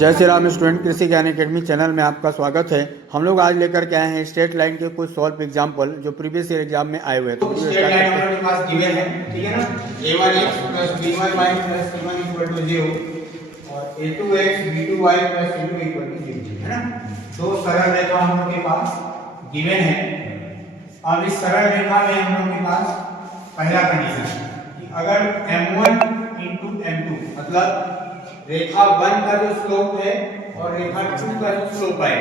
जय श्री राम स्टूडेंट, कृषि ज्ञान एकेडमी चैनल में आपका स्वागत है। हम लोग आज लेकर के आए हैं स्ट्रेट लाइन के कुछ सॉल्व एग्जाम्पल जो प्रीवियस ईयर एग्जाम में आए हुए हैं। तो स्ट्रेट लाइन हमारे पास गिवन है, ठीक है ना। a1x + b1y + c1 = 0 और a2x b2y + c2 = 0, है ना। दो सरल रेखा हम लोग के पास गिवन है। अब इस सरल रेखा में हम लोग के पास पहला कंडीशन कि अगर m1 * m2 मतलब रेखा 1 का जो स्लोप है और रेखा 2 का जो स्लोप है,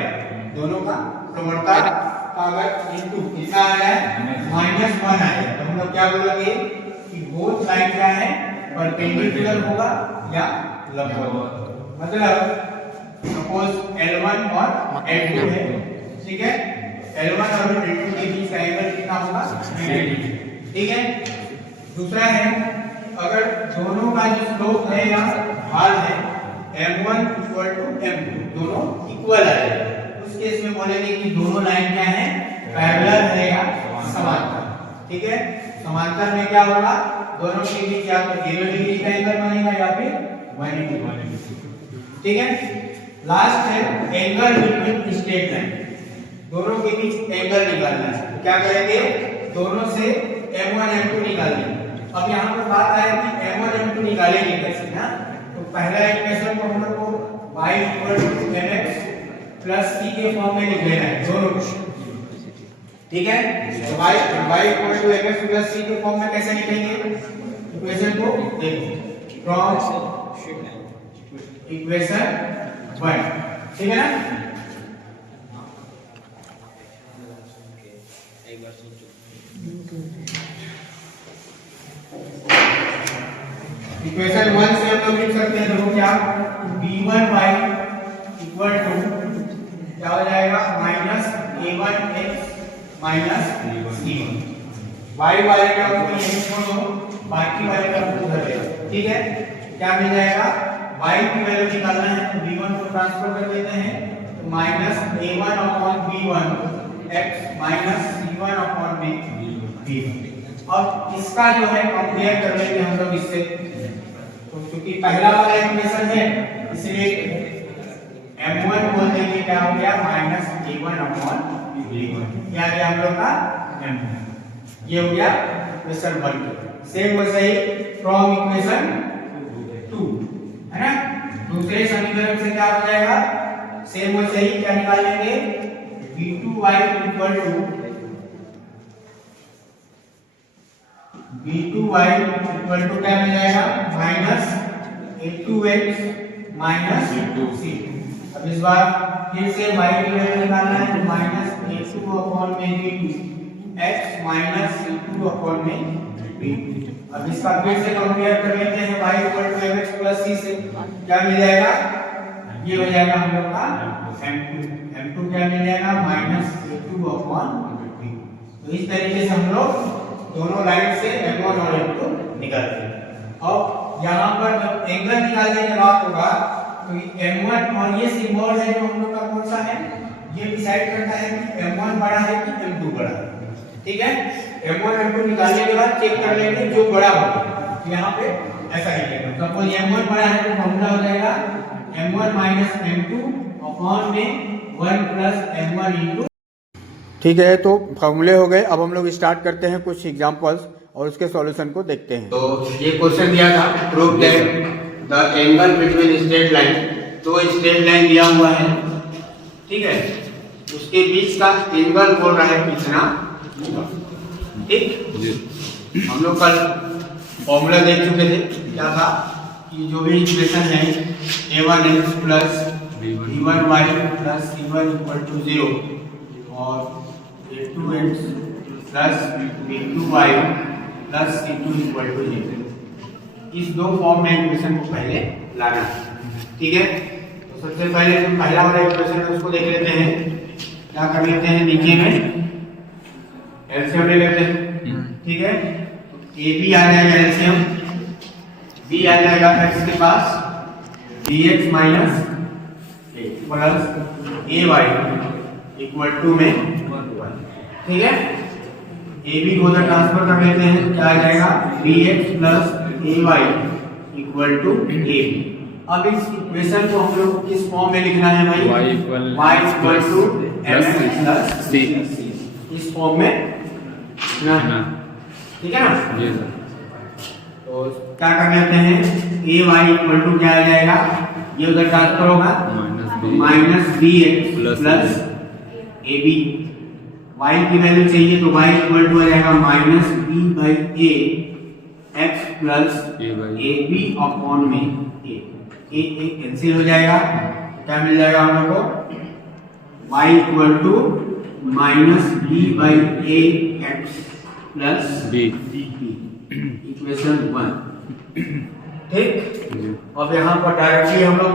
दोनों का प्रवणता का अगर इनटू कितना आ रहा है -1 आया, तो हम लोग क्या बोलेंगे कि बोथ लाइन क्या है परपेंडिकुलर होगा या लंबवत। मतलब सपोज L1 और L2 है, ठीक है। L1 और L2 के बीच का एंगल कितना होगा 90, ठीक है। दूसरा है अगर दोनों का जो स्लोप है या ढाल है m1 = m2, दोनों इक्वल आ जाएगा, उस केस में बोलेंगे कि दोनों लाइन क्या है पैरेलल है या समांतर, ठीक है। समांतर में क्या होगा, दोनों के बीच या तो 0 डिग्री का एंगल बनेगा या फिर 180, ठीक है। लास्ट है एंगल बिटवीन स्ट्रेट लाइन, दोनों के बीच एंगल निकालना है। तो क्या करेंगे, दोनों से m1 m2 निकाल लेंगे। अब यहाँ पर बात आया कि m1 m2 निकालेंगे कैसे ना। तो पहला इक्वेशन को हम लोग को y = mx + c के फॉर्म में लिख लेना है दोनों को, ठीक है। तो y = mx + c के फॉर्म में कैसे लिखेंगे, इक्वेशन को देखो फ्रॉम इक्वेशन 1, ठीक है ना। इक्वेशन 1 से हम लोग लिख सकते हैं, देखो क्या b1y = क्या हो जाएगा -a1x - c1। y वाले का को यहीं छोड़ो, बाकी वाले का को उधर ले, ठीक है। क्या मिल जाएगा, y की वैल्यू निकालना है तो b1 को ट्रांसफर कर देते हैं, तो -a1/b1 x - c1/b1। अब इसका जो है कंपेयर कर लेंगे हम लोग इससे। तो क्योंकि पहला वाला इक्वेशन है इसलिए m1 बोल देंगे, क्या हो गया -a1/b1, या गया हम लोग का m1। ये हो गया इक्वेशन 1। सेम वैसे ही फ्रॉम इक्वेशन 2, है ना। दूसरे समीकरण से क्या हो जाएगा, सेम वैसे ही क्या निकाल लेंगे, b2y = क्या मिल जाएगा -a2x - c2। अब इस बार फिर से y की वैल्यू निकालना है, तो -a2/b2 x - c2/b2। अब इसका फिर से कंपेयर कर लेते हैं y = mx + c से, क्या मिल जाएगा, ये हो जाएगा हम लोग का m2 क्या मिल जाएगा -a2/b2। तो इस तरीके से हम लोग दोनों लाइन से m1 और m2 निकालते हैं। अब यहाँ पर जब एंगल निकालने के बाद होगा तो m1 और ये सिंबल है जो हम लोग का कौन सा है, ये डिसाइड करता है कि m1 बड़ा है कि m2 बड़ा है, ठीक है। m1 m2 निकालने के बाद चेक कर लेंगे जो बड़ा होगा, तो यहाँ पे ऐसा ही लेंगे। सपोज m1 बड़ा है तो फॉर्मूला हो जाएगा m1 - m2/1 + m1 * ठीक है, तो फॉर्मूले हो गए। अब हम लोग स्टार्ट करते हैं कुछ एग्जांपल्स और उसके सॉल्यूशन को देखते हैं। तो ये क्वेश्चन दिया था, prove that the angle between straight line, तो स्ट्रेट लाइन दिया हुआ है, ठीक है, उसके बीच का एंगल बोल रहा है कितना, ठीक। हम लोग कल फॉर्मूला देख चुके थे, क्या था कि जो भी इक्वेशन है a1x + b1y + c1 = 0 और a2x + b2y + c2 = 0, इस दो फॉर्म में इक्वेशन को पहले लाना है, ठीक है। तो सबसे पहले जो पहला वाला इक्वेशन है उसको देख लेते हैं। क्या कर लेते हैं, नीचे में एलसीएम ले लेते हैं, ठीक है। ए बी आ जाएगा एलसीएम, बी आ जाएगा x के पास dx - a + ay = में 1, ठीक है। ए बी को उधर ट्रांसफर कर लेते हैं, क्या आ जाएगा dx + ay = ab। अब इस इक्वेशन को हम लोग किस फॉर्म में लिखना है भाई? y equal to mx plus c इस फॉर्म में लिखना है, ठीक है ना? जी सर। तो क्या कर लेते हैं, ए वाई इक्वल टू क्या आ जाएगा, ये उधर ट्रांसफर होगा minus B X plus A B. Y की वैल्यू चाहिए तो वाई इक्वल टू आ जाएगा minus B by A X plus A B upon में ए कैंसिल हो जाएगा, क्या मिल जाएगा हम लोग को, Y equal to minus B by A X plus B, equation 1, ठीक। अब यहाँ पर डायरेक्टली हम लोग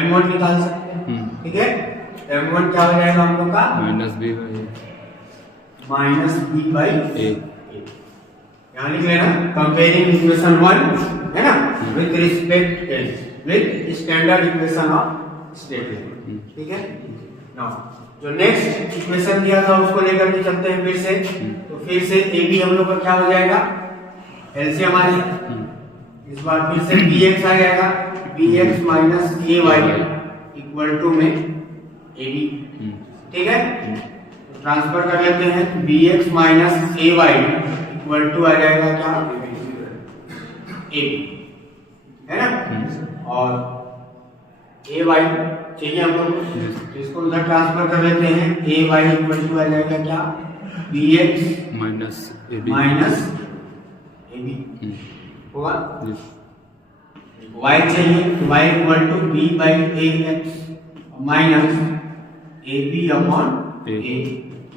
m1 निकाल सकते हैं, ठीक है। m1 क्या हो जाएगा हम लोग का, माइनस बी बाई ए, यहाँ लिख लेना कंपेयरिंग इक्वेशन 1 है ना with respect with standard equation of state level, ठीक है। नाउ जो नेक्स्ट इक्वेशन दिया था उसको लेकर के चलते हैं फिर से। तो फिर से ए बी हम लोग का क्या हो जाएगा, एलसीएम आ जाएगा, इस बार फिर से bx आ जाएगा, bx minus ay equal to में ab, ठीक है। ट्रांसफर कर लेते हैं, bx minus ay equal to आ जाएगा क्या, a, है ना। और ay चाहिए हम लोग, इसको उधर ट्रांसफर कर लेते हैं, ay इक्वल टू आ जाएगा क्या, bx माइनस ab होगा। y चाहिए तो y equal to b by A x minus a B upon a,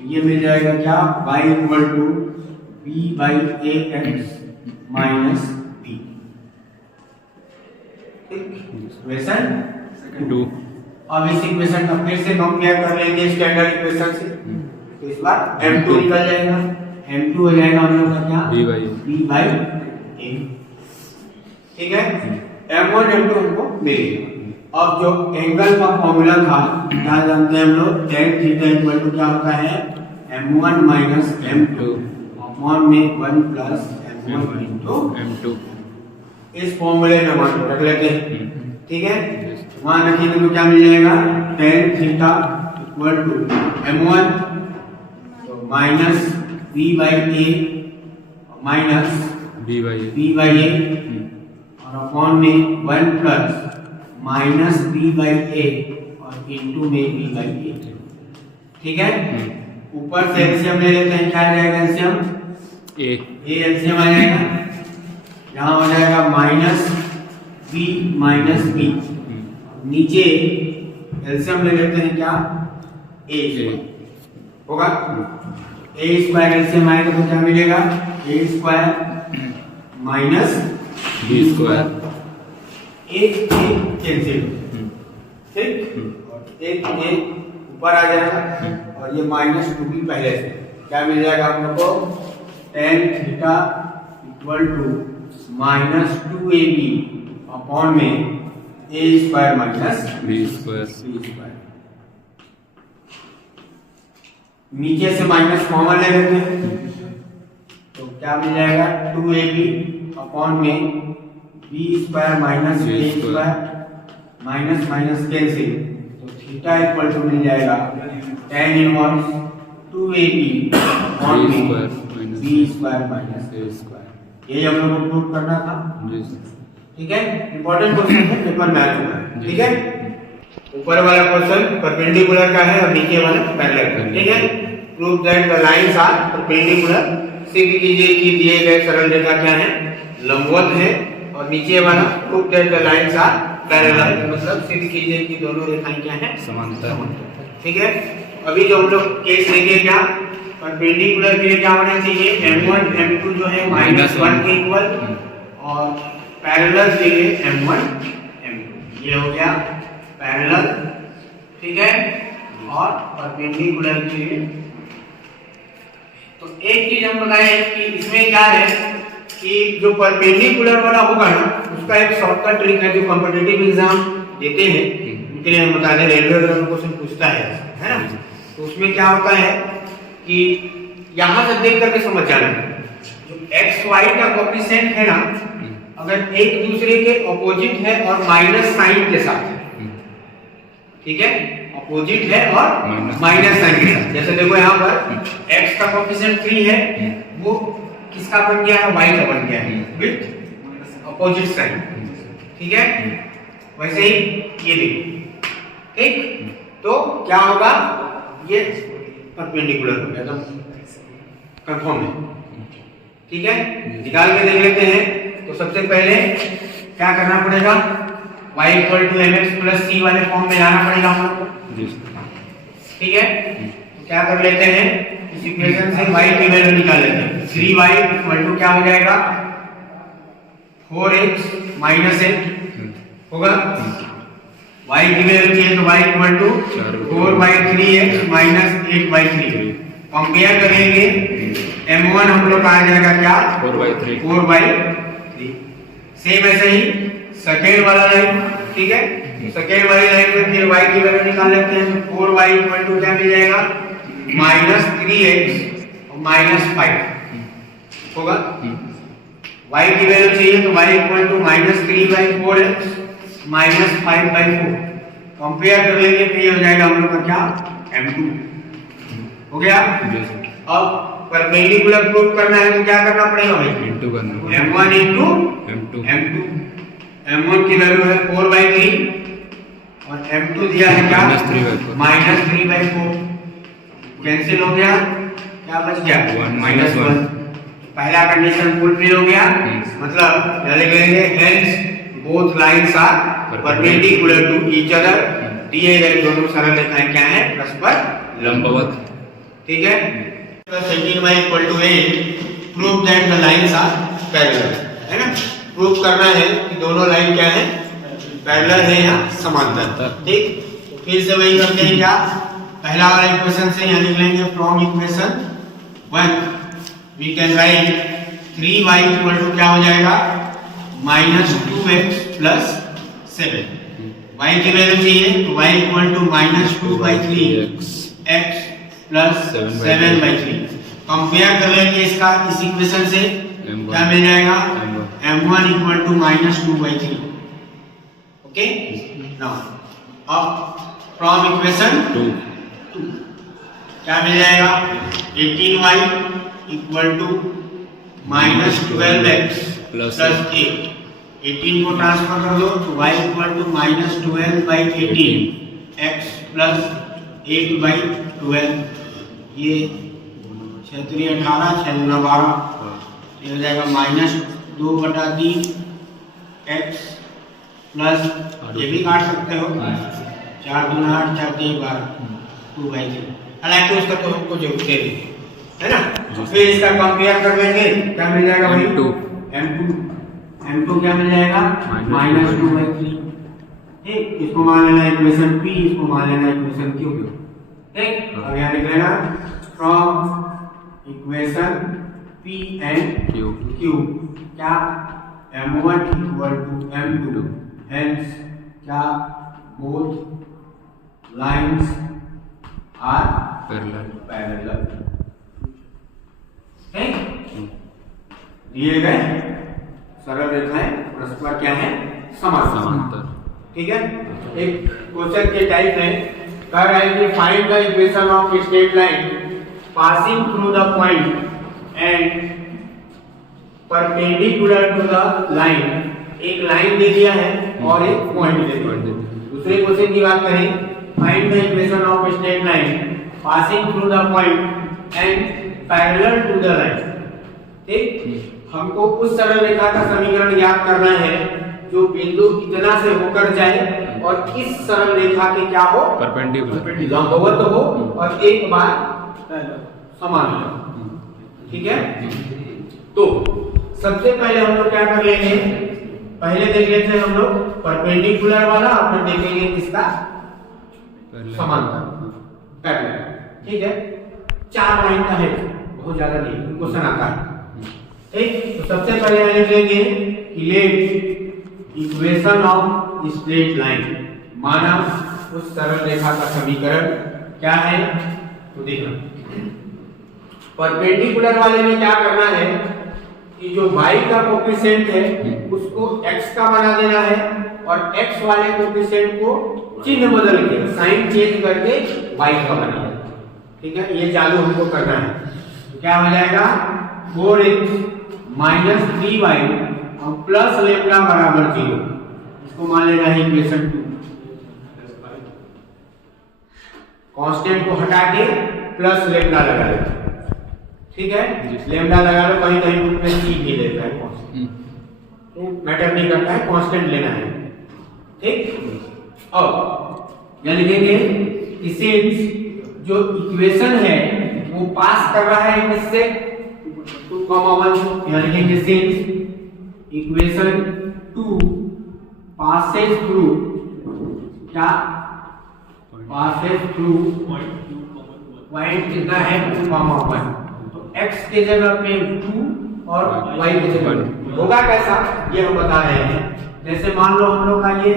ये मिल जाएगा क्या, y equal to b by A x minus b, equation 2। अब इस इक्वेशन का फिर से कंपेयर कर लेंगे स्टैंडर्ड इक्वेशन से, तो इस बार m2 निकल जाएगा, m2 हो जाएगा हम लोग का क्या, b बाई ए, ठीक है। m1 m2 हमको मिल गया। अब जो एंगल का फॉर्मूला था क्या जानते हैं हम लोग, tan थीटा इक्वल टू क्या होता है, m1 माइनस m2 अपॉन में 1 प्लस m1 इनटू m2, इस फॉर्मूले में मान रख लेते हैं, ठीक है। वहां रखेंगे तो क्या मिल जाएगा, tan theta equal to m1 तो minus b by a minus b by a और अपॉन में 1 plus minus b by a और इनटू में b बाई ए, ठीक है। ऊपर से एलसीएम ले लेते हैं, क्या आ जाएगा एलसीएम, ए एलसीएम आ जाएगा, यहाँ हो जाएगा माइनस b माइनस b, नीचे एलसीएम ले लेते हैं क्या, a होगा, a स्क्वायर एलसीएम आएगा तो क्या मिलेगा, a square minus b square, एक कैंसिल, ठीक, और एक ऊपर आ जाएगा और ये माइनस 2b पहले से, क्या मिल जाएगा हम लोग को, tan theta equal to minus 2ab upon में a square minus b square, नीचे से माइनस कॉमन ले लेते हैं तो क्या मिल जाएगा, 2ab अपॉन में b square minus a square minus minus cancel, तो थीटा इक्वल टू मिल जाएगा tan इनवर्स 2ab अपॉन में b square minus a square. ये हम लोग को प्रूव करना था, ठीक है। इंपॉर्टेंट क्वेश्चन है, पेपर में आ चुका है, ठीक है। ऊपर वाला क्वेश्चन परपेंडिकुलर का है और नीचे वाला पैरेलल का, ठीक है। Prove that the lines are perpendicular, सिद्ध कीजिए कि दिए गए सरल रेखा क्या है, लंबवत है, और नीचे वाला prove that the lines are parallel, मतलब सिद्ध कीजिए कि दोनों रेखाएं क्या हैं, समांतर, ठीक है। अभी जो हम लोग केस लेंगे क्या, परपेंडिकुलर के लिए क्या होना चाहिए, m1 m2 जो है -1 के इक्वल, और पैरेलल के लिए m1 m2, ये हो गया पैरेलल, ठीक है। और परपेंडिकुलर के लिए तो एक चीज हम बताएं कि इसमें क्या है कि जो परपेंडिकुलर वाला होगा ना, उसका एक शॉर्टकट ट्रिक है जो कॉम्पिटिटिव एग्जाम देते हैं उनके लिए हम बता दें, रेलवे वाला क्वेश्चन पूछता है ना। तो उसमें क्या होता है कि यहां से देख करके समझ जाना, जो एक्स वाई का कोएफिशिएंट है ना, अगर एक दूसरे के अपोजिट है और माइनस साइन के साथ है, ठीक है, अपोजिट है और माइनस साइन के साथ। जैसे देखो यहाँ पर x का कोएफिशिएंट 3 है, वो किसका बन गया है, y का बन गया है विद अपोजिट साइन, ठीक है। वैसे ही ये देखो, ठीक, तो क्या होगा, ये परपेंडिकुलर हो गया, तो कंफर्म है, ठीक है। निकाल के देख लेते हैं। तो सबसे पहले क्या करना पड़ेगा, y = mx + c वाले फॉर्म में लाना पड़ेगा हम लोग को, ठीक है। तो क्या कर लेते हैं, इस इक्वेशन से y की वैल्यू निकाल लेते हैं। 3y = क्या हो जाएगा, 4x - 8 होगा। y की वैल्यू चाहिए तो y = 4/3x - 8/3। कंपेयर करेंगे, m1 हम लोग का आ जाएगा क्या, 4/3। सेम ऐसे ही सेकेंड वाला लाइन, ठीक है। सेकेंड वाली लाइन में फिर y की वैल्यू निकाल लेते हैं। तो 4y = क्या मिल जाएगा, -3x और -5 होगा। y की वैल्यू चाहिए तो y = -3/4x - 5/4। कंपेयर कर लेंगे तो ये हो जाएगा हम लोग का क्या, m2 हो गया। अब परपेंडिकुलर प्रूफ करना है तो क्या करना पड़ेगा भाई, इंटू करना, m1 * m2। m1 की वैल्यू है 4/3 और m2 दिया है क्या, -3/4। कैंसिल हो गया, क्या बच गया, -1। पहला कंडीशन फुलफिल हो गया, मतलब क्या लिखेंगे, hence both lines are perpendicular to each other. दिए गए दोनों सरल रेखाएं क्या है, परस्पर लंबवत, ठीक है। 18y = 8, prove that the lines are parallel, है ना। प्रूव करना है कि दोनों लाइन क्या है, पैरेलल है या समांतर, ठीक। फिर से वही करते हैं, क्या, पहला वाला इक्वेशन से यहाँ लिख लेंगे, from equation 1 we can write 3y = क्या हो जाएगा, -2x + 7। y की वैल्यू चाहिए तो y = -2/3x + 7/3। कंपेयर कर लेंगे इसका इस इक्वेशन से, क्या मिल जाएगा, m1 = -2/3। ओके, नाउ अब फ्रॉम इक्वेशन 2 क्या मिल जाएगा, 18y = -12x + 8। 18 को ट्रांसफर कर दो तो y = -12/18 x + 8/12। ये 6 × 18 6 × 12, ये हो जाएगा -2/3 x प्लस, ये भी काट सकते हो, 4 × 2 = 8 4 × 3 = 12 2/3। हालांकि उसका तो हमको जरूरत है ना। फिर इसका कंपेयर कर लेंगे, क्या मिल जाएगा भाई, m2 क्या मिल जाएगा, -2/3। ठीक, इसको मान लेना इक्वेशन p, इसको मान लेना इक्वेशन q, ठीक। अब यहाँ लिख लेना from equation p and q क्या, m1 = m2, हेंस क्या, बोथ लाइंस आर पैरेलल। दिए गए सरल रेखाएं परस्पर क्या है, समांतर, ठीक है। एक क्वेश्चन के टाइप में कह रहा है कि find the equation of straight line passing through the point and perpendicular to the line. एक लाइन दे दिया है और एक पॉइंट दे दिया है। दूसरे क्वेश्चन की बात करें, find the equation of straight line passing through the point and parallel to the line. ठीक, हमको उस सरल रेखा का समीकरण ज्ञात करना है जो बिंदु इतना से होकर जाए और इस सरल रेखा के क्या हो, परपेंडिकुलर, लंबवत हो और एक बार समान हो। ठीक है, तो सबसे पहले हम लोग क्या कर लेंगे, पहले देख लेते हैं हम लोग परपेंडिकुलर वाला और फिर देखेंगे किसका समांतर पैरेलल। ठीक है, 4 लाइन का है, बहुत ज्यादा नहीं, क्वेश्चन आता है। ठीक, तो सबसे पहले हम लिखेंगे कि let equation of straight line, माना उस सरल रेखा का समीकरण क्या है। तो देखना परपेंडिकुलर वाले में क्या करना है, कि जो y का कोफिशिएंट है उसको x का बना देना है और x वाले कोफिशिएंट को चिन्ह बदल के साइन चेंज करके y का बना देना। ठीक है, ये चालू हमको करना है। तो क्या हो जाएगा 4x माइनस 3y और प्लस लेम्डा बराबर 0। इसको मान लेना है इक्वेशन 2। कांस्टेंट को हटा के प्लस लेम्डा लगा लेना। ठीक है, लेम्डा लगा लो, कहीं कहीं रूप में c भी लेता है कांस्टेंट, तो मैटर नहीं करता है, कांस्टेंट लेना है। ठीक, अब यह लिखेंगे इसे जो इक्वेशन है वो पास कर रहा है किससे 2,1। यह लिखेंगे सिंस इक्वेशन 2 पासेस थ्रू क्या पासेस थ्रू पॉइंट कितना है 2,1। तो x के जगह पे 2 और y के जगह होगा कैसा ये हम बता रहे हैं। जैसे मान लो हम लोग का ये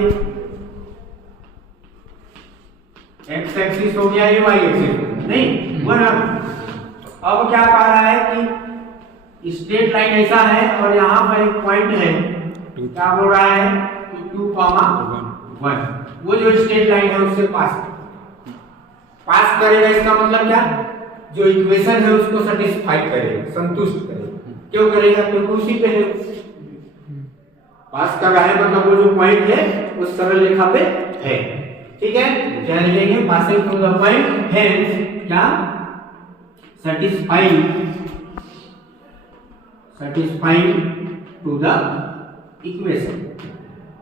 x एक्सिस हो गया, ये y एक्सिस नहीं हुआ ना। अब क्या कह रहा है कि स्ट्रेट लाइन ऐसा है और यहाँ पर एक पॉइंट है, क्या बोल रहा है 2,1। वो जो स्ट्रेट लाइन है उससे पास करेगा। इसका मतलब क्या, जो इक्वेशन है उसको सेटिस्फाई करेगा, संतुष्ट करेगा। क्यों करेगा, क्योंकि उसी पे है पास कर रहा है, मतलब वो जो पॉइंट है उस सरल रेखा पे है। ठीक है, क्या लिखेंगे passing through the point hence क्या satisfying टू द इक्वेशन।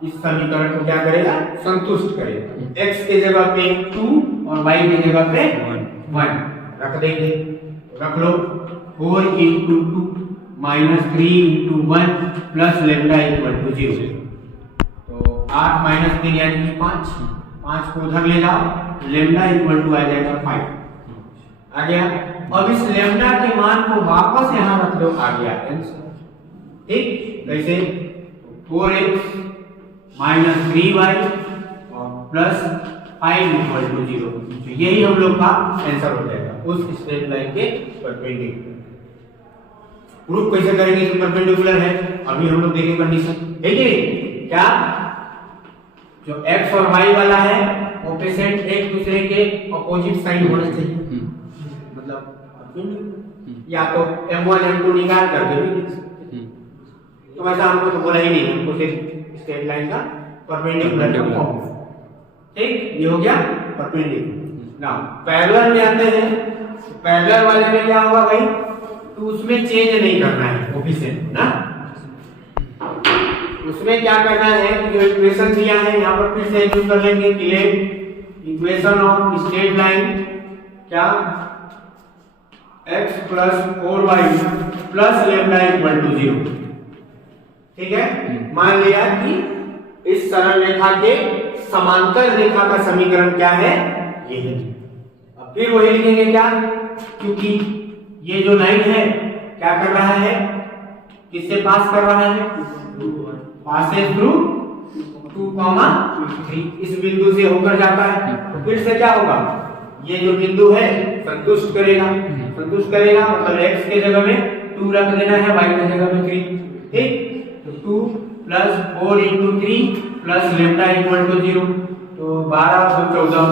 इस समीकरण को क्या करेगा, संतुष्ट करेगा। x के जगह पे 2 और y के जगह पे 1 रख देंगे। रख लो 4 into 2 minus 3 into 1 plus lambda equal to 0। तो 8 minus 3 यानी कि 5 को उधर ले जाओ, lambda equal to आ जाएगा 5। आ गया। अब इस lambda के मान को वापस यहाँ रख दो, आ गया आंसर। ठीक, कैसे 4x minus 3y और प्लस 5 equal to 0। तो यही हम लोग का आंसर हो जाएगा उस स्ट्रेट लाइन के परपेंडिकुलर। प्रूफ कैसे करेंगे कि परपेंडिकुलर है, अभी हम लोग देखेंगे कंडीशन। देखिए क्या, जो x और y वाला है कोफिशिएंट एक दूसरे के अपोजिट साइड होना चाहिए, मतलब या तो m1 m2 निकाल करके भी लिख सकते हैं। तो वैसा हमको तो बोला ही नहीं, हमको सिर्फ स्ट्रेट लाइन का परपेंडिकुलर का फॉर्म। ठीक, ये हो गया परपेंडिकुलर। नाउ पैरेलल में आते हैं। पैरेलल वाले में क्या होगा भाई, तो उसमें चेंज नहीं करना है कोफिशिएंट ना। उसमें क्या करना है, जो इक्वेशन दिया है यहाँ पर फिर से यूज कर लेंगे कि इक्वेशन ऑफ स्ट्रेट लाइन क्या x plus 4y plus lambda equal to 0। ठीक है, मान लिया कि इस सरल रेखा के समांतर रेखा का समीकरण क्या है, ये है। अब फिर वही लिखेंगे क्या, क्योंकि ये जो लाइन है क्या कर रहा है, किससे पास कर रहा है, पासेस थ्रू 2,3 इस बिंदु से होकर जाता है। तो फिर से क्या होगा, ये जो बिंदु है संतुष्ट करेगा। संतुष्ट करेगा मतलब x के जगह में 2 रख देना है, y के जगह में 3। ठीक, तो 2 plus 4 into 3 plus lambda equal to 0। तो 12 और 14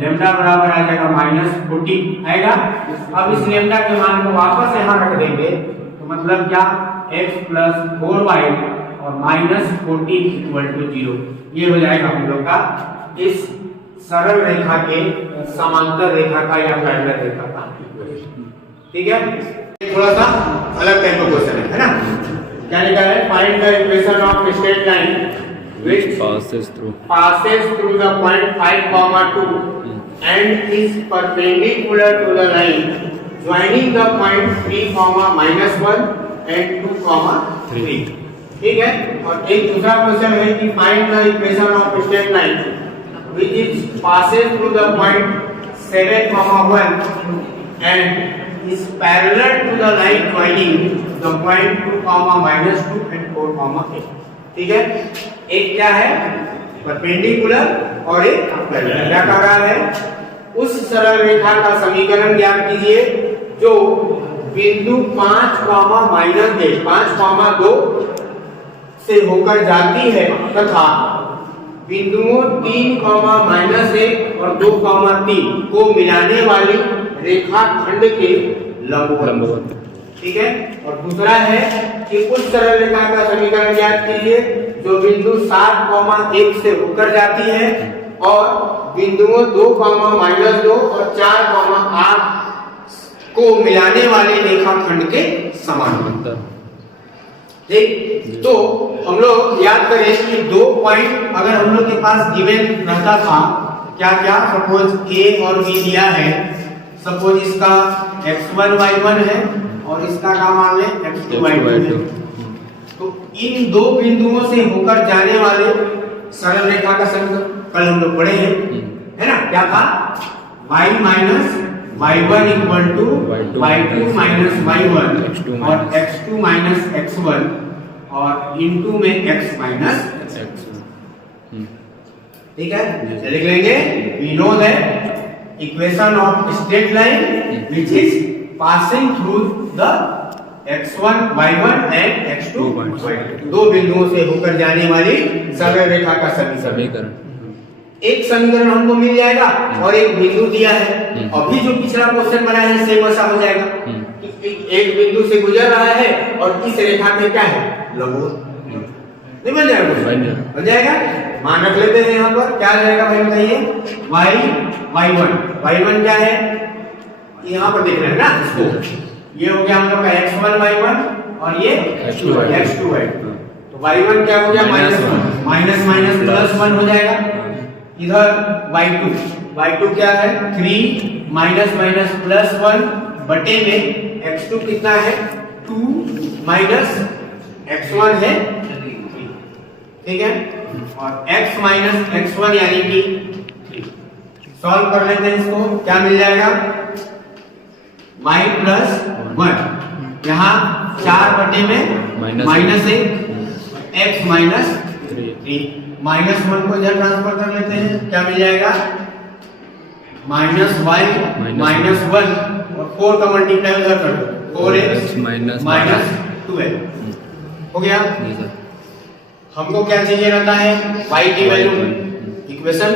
lambda बराबर आ जाएगा -14 आएगा। अब इस lambda के मान को वापस यहाँ रख देंगे, तो मतलब क्या x plus 4y और -14 equal to 0। ये हो जाएगा हम लोग का इस सरल रेखा के समांतर रेखा का या पैरेलल रेखा का इक्वेशन। ठीक है, थोड़ा सा अलग टाइप का क्वेश्चन है ना। क्या लिखा है, find the equation of straight line which passes through the point 5,2 and is perpendicular to the line joining the point 3,-1 and 2,3। ठीक है, और एक दूसरा क्वेश्चन है कि find the equation of straight line which is passes through the point 7,1 and is parallel to the line joining the point 2,-2 and 4,8। ठीक है, एक क्या है परपेंडिकुलर और एक पैरेलल। क्या कह रहा है, उस सरल रेखा का समीकरण ज्ञात कीजिए जो बिंदु 5,-1 5,2 से होकर जाती है तथा बिंदुओं 3,-1 और 2,3 को मिलाने वाली रेखाखंड के लंबवत। ठीक है। और दूसरा है कि उस सरल रेखा का समीकरण ज्ञात कीजिए जो बिंदु 7,1 से होकर जाती है और बिंदुओं 2,-2 और 4,8 को मिलाने वाले रेखाखंड के समान। ठीक। तो हम लोग याद करें कि 2 पॉइंट अगर हम लोग के पास गिवन रहता था क्या क्या, सपोज ए और बी दिया है, सपोज इसका x1 y1 है और इसका क्या मान लें x2 y2 है, तो इन दो बिंदुओं से होकर जाने वाले सरल रेखा का समीकरण कल हम लोग पढ़े हैं, है ना, क्या था y minus y1 equal to y2 minus y1 और x2 माइनस x1 और इनटू में x माइनस x। ठीक है, लिख लेंगे we know that equation of straight line which is passing through the x1 y1 and x2 y2 दो बिंदुओं से होकर जाने वाली सरल रेखा का समीकरण। एक समीकरण हमको मिल जाएगा और एक बिंदु दिया है, अभी जो पिछला क्वेश्चन बनाया है सेम वैसा हो जाएगा। एक बिंदु से गुजर रहा है और इस रेखा में क्या है लंबवत, नहीं बन जाएगा? बन जाएगा। मान रख लेते हैं यहाँ पर क्या जाएगा भाई बताइए, y1 क्या है यहाँ पर देख रहे हैं ना इसको, ये हो गया हम लोग का x1 y1 और ये x2 y2, तो y1 क्या हो गया -1 माइनस प्लस 1 हो जाएगा। इधर y2 क्या है 3 माइनस प्लस 1 बटे में x2 कितना है 2 माइनस x1 है 3, ठीक है, और x माइनस x1 यानी कि 3। सॉल्व कर लेते हैं इसको, क्या मिल जाएगा y प्लस 1, यहाँ 4 बटे में -1 x माइनस 3, -1 को इधर ट्रांसफर कर लेते हैं, क्या मिल जाएगा -y माइनस 1 और 4 का मल्टीप्लाई उधर कर दो 4x माइनस 2x हो गया। हमको क्या चाहिए रहता है y की वैल्यू, इक्वेशन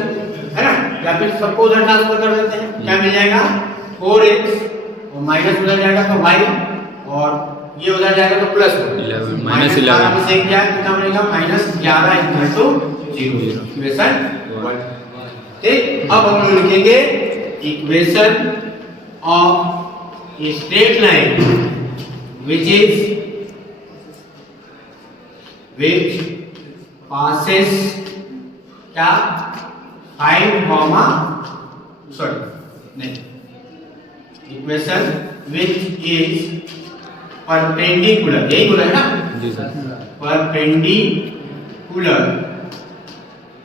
है ना, या फिर सबको उधर ट्रांसफर कर देते हैं, क्या मिल जाएगा 4x और माइनस उधर जाएगा तो y और ये उधर जाएगा तो प्लस -11 से क्या कितना बनेगा -11 इक्वल टू 0 इक्वेशन 1। ठीक, अब हम लोग लिखेंगे equation of a straight line which passes क्या 5 which is परपेंडिकुलर, यही बोला है ना जी sir, perpendicular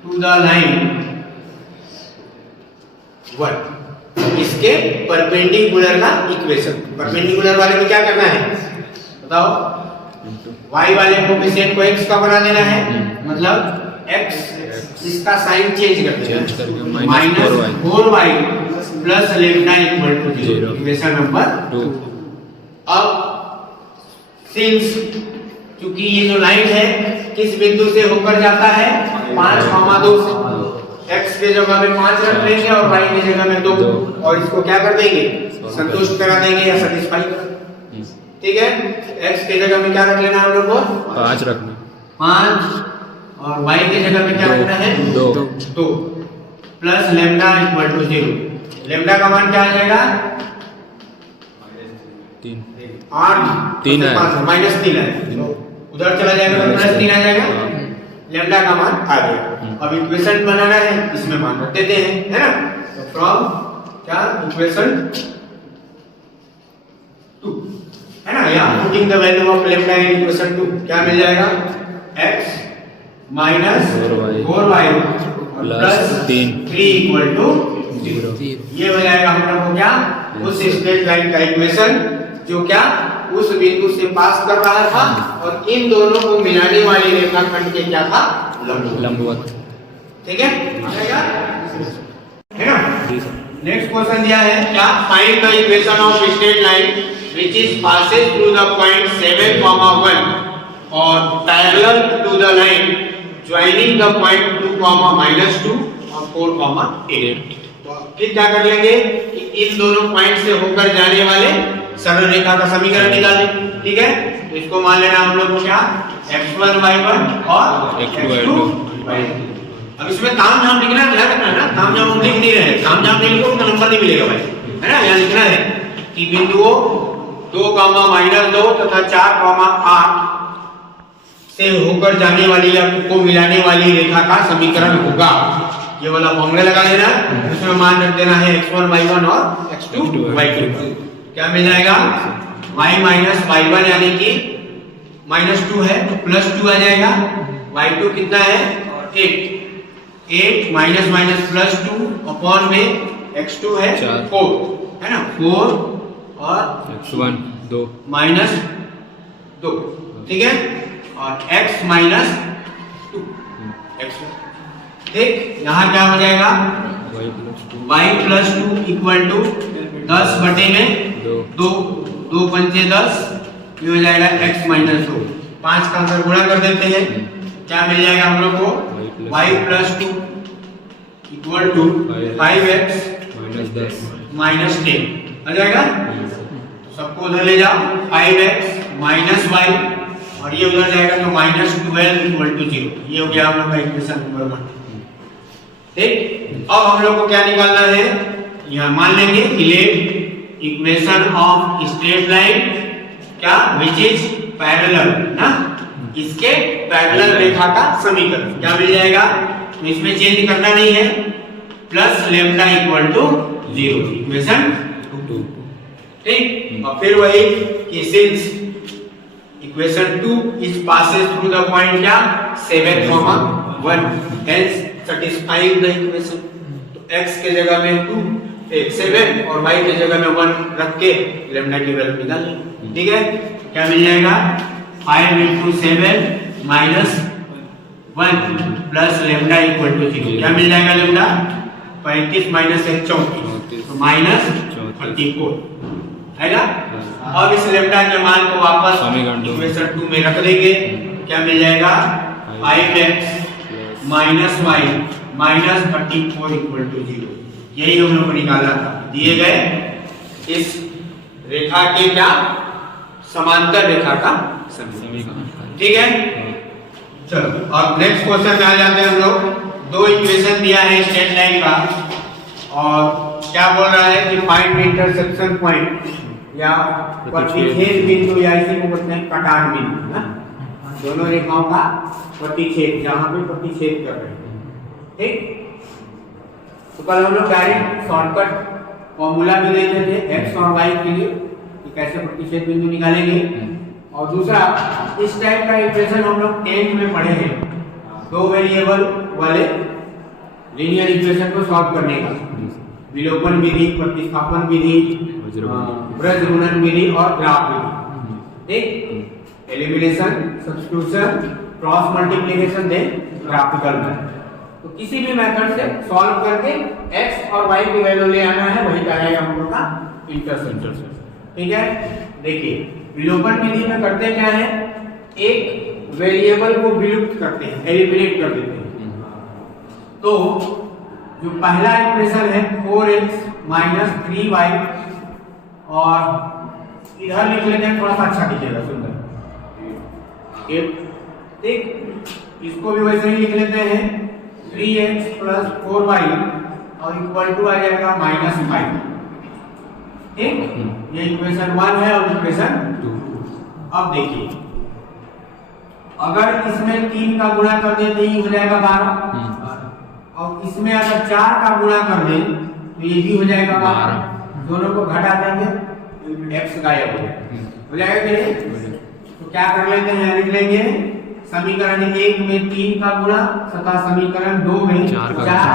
to the line 1, इसके परपेंडिकुलर का इक्वेशन। परपेंडिकुलर वाले में क्या करना है बताओ, y वाले कोएफिशिएंट को x का बना देना है, मतलब x इसका साइन चेंज कर देना, -4y plus lambda equal to 0 equation number 2। अब सिंस क्योंकि ये जो लाइन है किस बिंदु से होकर जाता है 5,2 से, x के जगह में 5 रख लेंगे और y की जगह में 2 और इसको क्या कर देंगे संतुष्ट करा देंगे या सेटिस्फाई कर, ठीक है। x के जगह में क्या रख लेना है हम लोग को 5 रखना, 5 और y के जगह में क्या रखना है 2 plus lambda equal to 0। Lambda का मान क्या आ जाएगा 3 है, -3 है, उधर चला जाएगा तो +3 आ जाएगा, लेम्डा का मान आ गया। अब इक्वेशन बनाना है, इसमें मान रख देते हैं, है ना, तो फ्रॉम क्या इक्वेशन 2 है ना, या putting the value of lambda in equation 2 क्या मिल जाएगा x minus 4y plus 3 equal to 0। ये हो जाएगा हम लोग को क्या उस स्ट्रेट लाइन का इक्वेशन जो क्या उस बिंदु से पास कर रहा था और इन दोनों को मिलाने वाली रेखाखंड के क्या था लंबवत। ठीक है, है ना। नेक्स्ट क्वेश्चन दिया है क्या, find the equation of straight line which is passes through the point 7, 1 और parallel to the line joining the point 2, -2 और 4, 8। तो फिर क्या कर लेंगे कि इन दोनों पॉइंट से होकर जाने वाले सरल रेखा का समीकरण निकाल लें। ठीक है, तो इसको मान लेना हम लोग क्या, x1 y1 और x2 y2। अब इसमें तामझाम लिखना है, ध्यान रखना है ना, तामझाम हम लिख नहीं रहे हैं, तामझाम नहीं लिखो तो नंबर नहीं मिलेगा भाई, है ना। यहाँ लिखना है कि बिंदुओं 2, -2 तथा 4, 8 से होकर जाने वाली या को मिलाने वाली रेखा का समीकरण होगा। ये वाला फॉर्मूला लगा लेना, इसमें मान रख देना है x1 y1 और x2 y2। क्या मिल जाएगा, y - y1 यानी कि -2 है तो +2 आ जाएगा, y2 कितना है 8 -2 अपॉन में x2 है 4, है ना, 4 और x1 2 -2, ठीक है, और x -2 x1। ठीक, यहाँ क्या हो जाएगा, y + 2 इक्वल टू 10 बटे में 2, 2 पंचे 10, ये हो जाएगा x - 2। 5 का अंदर गुणा कर देते हैं, क्या मिल जाएगा हम लोग को, y + 2 इक्वल टू 5x -10 आ जाएगा। सबको उधर ले जाओ, 5x - y और ये उधर जाएगा तो -12 इक्वल टू 0। ये हो गया हम लोग का इक्वेशन नंबर 1। ठीक, अब हम लोग को क्या निकालना है, यहाँ मान लेंगे let equation of straight line क्या, विच इज पैरेलल ना, इसके पैरेलल रेखा का समीकरण क्या मिल जाएगा, तो इसमें चेंज करना नहीं है, plus lambda equal to 0 equation 2। ठीक, और फिर वही कि since equation 2 is passes through the point क्या 7, 1 हेंस सैटिस्फाइंग द इक्वेशन, तो x के जगह में 2, 7 और y के जगह में 1 रख के लैम्डा की वैल्यू निकाल लें। ठीक है, क्या मिल जाएगा, 5 × 7 - 1 प्लस लैम्डा इक्वल टू 0। क्या मिल जाएगा लैम्डा, 35 - 1 34, तो -34 आएगा। अब इस लैम्डा के मान को वापस इक्वेशन 2 में रख देंगे, क्या मिल जाएगा, 5x - y -34 इक्वल टू 0। यही हम लोग को निकालना था, दिए गए इस रेखा के क्या, समांतर रेखा का समीकरण। ठीक है, चलो अब नेक्स्ट क्वेश्चन में आ जाते हैं हम लोग। दो इक्वेशन दिया है स्ट्रेट लाइन का और क्या बोल रहा है कि फाइंड इंटरसेक्शन पॉइंट या प्रतिच्छेद बिंदु, या इसी को बोलते हैं कटान बिंदु ना, दोनों रेखाओं का प्रतिच्छेद, जहां पे प्रतिच्छेद कर रहे हैं। ठीक, तो कल हम लोग डायरेक्ट शॉर्टकट फॉर्मूला भी देते थे x और y के लिए कि कैसे प्रतिच्छेद बिंदु निकालेंगे, और दूसरा इस टाइप का इक्वेशन हम लोग 10th में पढ़े हैं, दो वेरिएबल वाले लीनियर इक्वेशन को सॉल्व करने का, विलोपन विधि, प्रतिस्थापन विधि, ब्रज गुणन विधि और ग्राफ विधि। ठीक, elimination, substitution, cross multiplication, then graphical method. तो किसी भी मेथड से सॉल्व करके x और y की वैल्यू ले आना है, वही कहेगा हम लोग का इंटरसेक्शन। ठीक है, देखिए विलोपन विधि में करते क्या है, एक वेरिएबल को विलुप्त करते हैं, एलिमिनेट कर देते हैं। तो जो पहला इक्वेशन है 4x - 3y, और इधर लिख लेते हैं, थोड़ा सा अच्छा कीजिएगा, सुंदर। ठीक, इसको भी वैसे ही लिख लेते हैं 3x + 4y और इक्वल टू आ जाएगा -5। ठीक, ये इक्वेशन 1 है और इक्वेशन 2। अब देखिए, अगर इसमें 3 का गुणा कर दे तो ये हो जाएगा 12, और इसमें अगर 4 का गुणा कर दे तो ये भी हो जाएगा 12। दोनों को घटा देंगे, x गायब हो जाएगा कि नहीं। तो क्या कर लेते हैं, लिख लेंगे समीकरण 1 में 3 का गुणा तथा समीकरण 2 में 4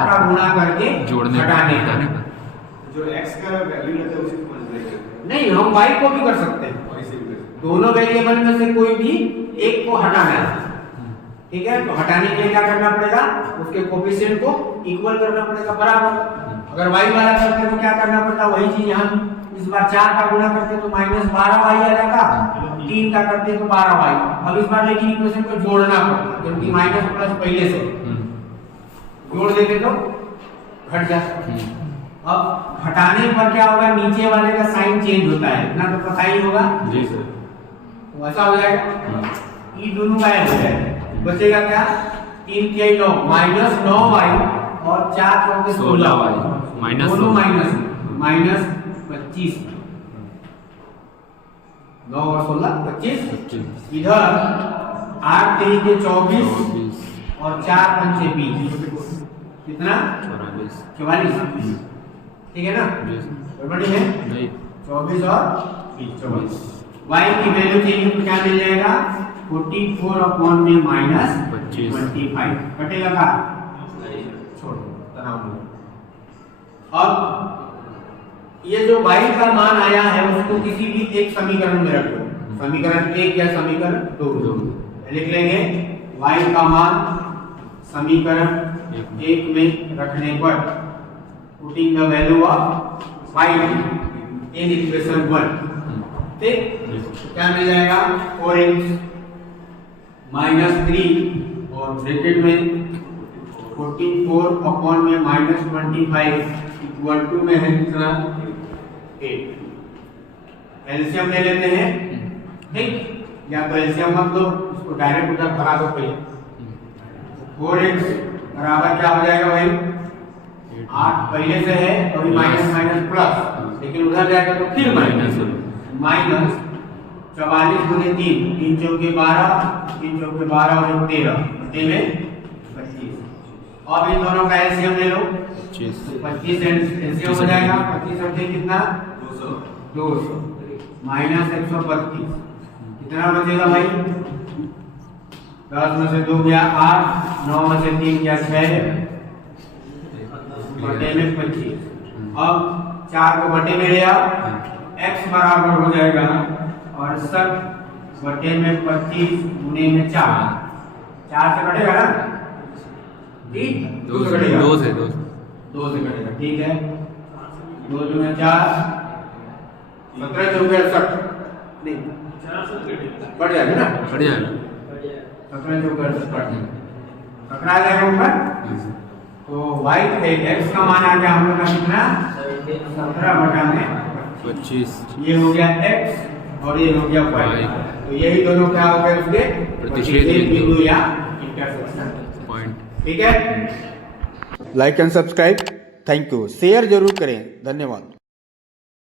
का गुणा करके घटाने का, जो x का वैल्यू रहता है उसे नहीं, हम y को भी कर सकते हैं, दोनों वेरिएबल में से कोई भी एक को हटाना है। ठीक है, तो हटाने के लिए क्या करना पड़ेगा, उसके कोफिशिएंट को इक्वल करना पड़ेगा, बराबर। अगर y वाला करते हैं तो क्या करना पड़ता है, वही चीज यहाँ इस बार 4 का गुणा करते तो -12y आ जाता, 3 का करते तो 12y। अब इस बार लेकिन इक्वेशन को जोड़ना पड़ता, क्योंकि माइनस प्लस पहले से जोड़ देते तो घट जाता। अब घटाने पर क्या होगा, नीचे वाले का साइन चेंज होता है, इतना तो पता ही होगा जी सर। तो ऐसा हो जाएगा, ये दोनों गायब हो जाएगा, बचेगा क्या 3 के 9 -9y और 4 चौके 16y, दोनों माइनस 25, 9 और 16 25। इधर 8 3 के 24 और 4 पंचे 20, कितना 44, ठीक है ना, गड़बड़ी है नहीं 24 और 24। y की वैल्यू चाहिए तो क्या मिल जाएगा 44 अपॉन में -25 कटेगा का, छोड़ तनाव नहीं। अब ये जो y का मान आया है उसको किसी भी एक समीकरण में रख दो, समीकरण 1 या समीकरण 2 लिख लेंगे। y का मान समीकरण 1 में रखने पर putting the value of y in equation 1, ठीक, क्या मिल जाएगा 4x -3 और ब्रैकेट में 44 अपॉन में -25 इक्वल टू में है कितना 8। एलसीएम ले लेते हैं, ठीक, या तो एलसीएम मत लो, इसको डायरेक्ट उधर भगा दो पहले। 4x बराबर क्या हो जाएगा भाई 8 पहले से है और माइनस प्लस, लेकिन उधर जाएगा तो फिर माइनस 44 गुने 3, 3 चौके 12, 3 चौके 12 और 13 बटे में 25। अब इन दोनों का एलसीएम ले लो, 25 एलसीएम हो जाएगा, 25 बटे कितना 200 माइनस 132, कितना बचेगा भाई 10 में से 2 गया 8, 9 में से 3 गया 6 बटे में 25। अब 4 को बटे में ले आओ, x बराबर हो जाएगा 68 बटे में 25 गुने में 4, 4 से कटेगा ना, ठीक, 2 से कटेगा, 2 से कटेगा, ठीक है, 2 दूनी 4, 17 चौके 68 नहीं 4 से कट जाएगा ना, 17 चौके 68 पकड़ा जाएगा ऊपर। तो y x का मान आ गया हम लोग का कितना 17 बटा में 25, ये हो गया x और ये हो गया y, तो यही दोनों क्या हो गए उसके प्रतिच्छेद बिंदु या इंटरसेक्शन पॉइंट, ठीक है। Like and subscribe, thank you, share जरूर करें, धन्यवाद।